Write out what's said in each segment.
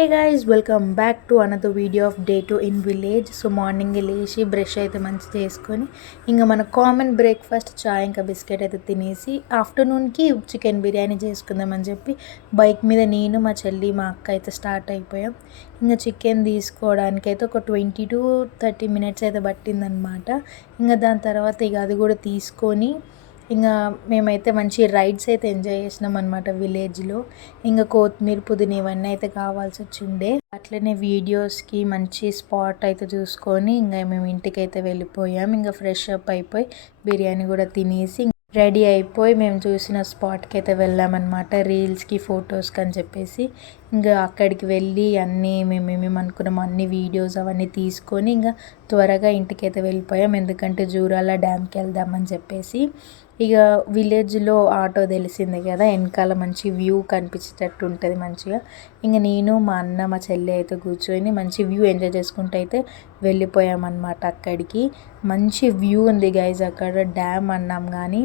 Hey guys welcome back to another video of day to in village. So morning లేచి brush అయితే మంచిగా చేసుకొని ఇంకా మన కామన్ బ్రేక్ఫాస్ట్ చాయ్ ఇంకా బిస్కెట్ అయితే తినేసి ఆఫ్టర్నూన్కి చికెన్ బిర్యానీ చేసుకుందామని చెప్పి బైక్ మీద నేను మా చెల్లి మా అక్క అయితే స్టార్ట్ అయిపోయాం. ఇంకా చికెన్ తీసుకోవడానికి అయితే ఒక 20 to 30 minutes అయితే పట్టిందనమాట. ఇంకా దాని తర్వాత ఇక అది కూడా తీసుకొని ఇంకా మేమైతే మంచి రైడ్స్ అయితే ఎంజాయ్ చేసినాం అనమాట విలేజ్లో. ఇంకా కొత్తిమీర పుదీనా ఇవన్నీ అయితే కావాల్సి వచ్చిండే. అట్లనే వీడియోస్కి మంచి స్పాట్ అయితే చూసుకొని ఇంకా మేము ఇంటికి అయితే వెళ్ళిపోయాం. ఇంకా ఫ్రెష్ అప్ అయిపోయి బిర్యానీ కూడా తినేసి రెడీ అయిపోయి మేము చూసిన స్పాట్కి అయితే వెళ్ళామన్నమాట, రీల్స్కి ఫొటోస్కి అని చెప్పేసి. ఇంకా అక్కడికి వెళ్ళి అన్నీ మేమేమేమి అనుకున్నాము అన్ని వీడియోస్ అవన్నీ తీసుకొని ఇంకా త్వరగా ఇంటికి అయితే వెళ్ళిపోయాం. ఎందుకంటే జూరాల డ్యామ్కి వెళ్దామని చెప్పేసి. ఇక విలేజ్లో ఆటో తెలిసిందే కదా, వెనకాల మంచి వ్యూ కనిపించేటట్టు ఉంటుంది మంచిగా. ఇంకా నేను మా అన్న మా చెల్లి అయితే కూర్చొని మంచి వ్యూ ఎంజాయ్ చేసుకుంటూ అయితే వెళ్ళిపోయామన్నమాట అక్కడికి. మంచి వ్యూ ఉంది గైజ్, అక్కడ డ్యామ్ అన్నాం కానీ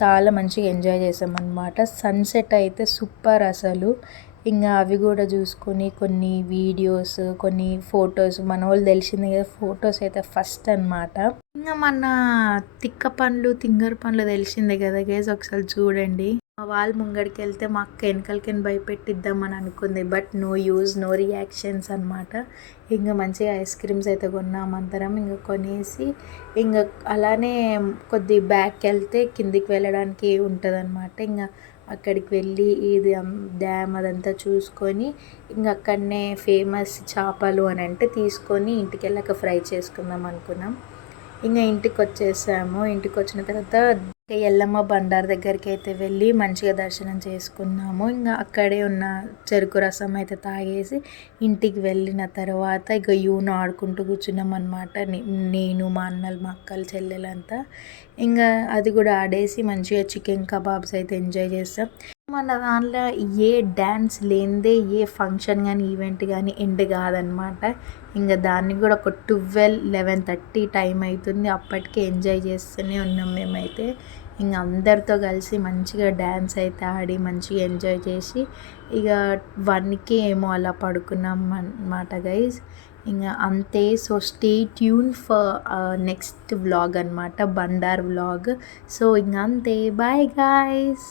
చాలా మంచిగా ఎంజాయ్ చేసామన్నమాట. సన్సెట్ అయితే సూపర్ అసలు. ఇంకా అవి కూడా చూసుకొని కొన్ని వీడియోస్ కొన్ని ఫొటోస్, మన వాళ్ళు తెలిసింది కదా ఫొటోస్ అయితే ఫస్ట్ అనమాట. ఇంకా మన తిక్క పండ్లు తింగర్ పండ్లు తెలిసిందే కదా గేజ్, ఒకసారి చూడండి. మా వాళ్ళు ముంగడికి వెళ్తే మా అక్క వెనకలకి భయపెట్టిద్దామని అనుకుంది, but no use no reactions అనమాట. ఇంకా మంచిగా ఐస్ క్రీమ్స్ అయితే కొన్నామంతరం. ఇంకా కొనేసి ఇంకా అలానే కొద్ది బ్యాక్కి వెళ్తే కిందికి వెళ్ళడానికి ఉంటుంది అనమాట. ఇంకా అక్కడికి వెళ్ళి ఇది డ్యామ్ అదంతా చూసుకొని ఇంకా అక్కడనే ఫేమస్ చేపలు అని అంటే తీసుకొని ఇంటికి వెళ్ళాక ఫ్రై చేసుకుందాం అనుకున్నాం. ఇంకా ఇంటికి వచ్చేసాము. ఇంటికి వచ్చిన తర్వాత ఎల్లమ్మ బండార్ దగ్గరికి అయితే వెళ్ళి మంచిగా దర్శనం చేసుకున్నాము. ఇంకా అక్కడే ఉన్న చెరుకు రసం అయితే తాగేసి ఇంటికి వెళ్ళిన తర్వాత ఇక యూనో ఆడుకుంటూ కూర్చున్నాం అనమాట. నేను మా అన్నలు మా అక్కలు చెల్లెలంతా ఇంకా అది కూడా ఆడేసి మంచిగా చికెన్ కబాబ్స్ అయితే ఎంజాయ్ చేస్తాం. మన దాంట్లో ఏ డ్యాన్స్ లేనిదే ఏ ఫంక్షన్ కానీ ఈవెంట్ కానీ ఎండ్ కాదనమాట. ఇంకా దాన్ని కూడా ఒక 11-11:30 టైం అవుతుంది, అప్పటికే ఎంజాయ్ చేస్తూనే ఉన్నాం మేమైతే. ఇంకా అందరితో కలిసి మంచిగా డ్యాన్స్ అయితే ఆడి మంచిగా ఎంజాయ్ చేసి ఇక 1కి ఏమో అలా పడుకున్నాం అన్నమాట గైజ్. ఇంకా అంతే. So stay tune for next vlog అనమాట, బండార్ వ్లాగ్. సో ఇంక అంతే, బాయ్ గైస్.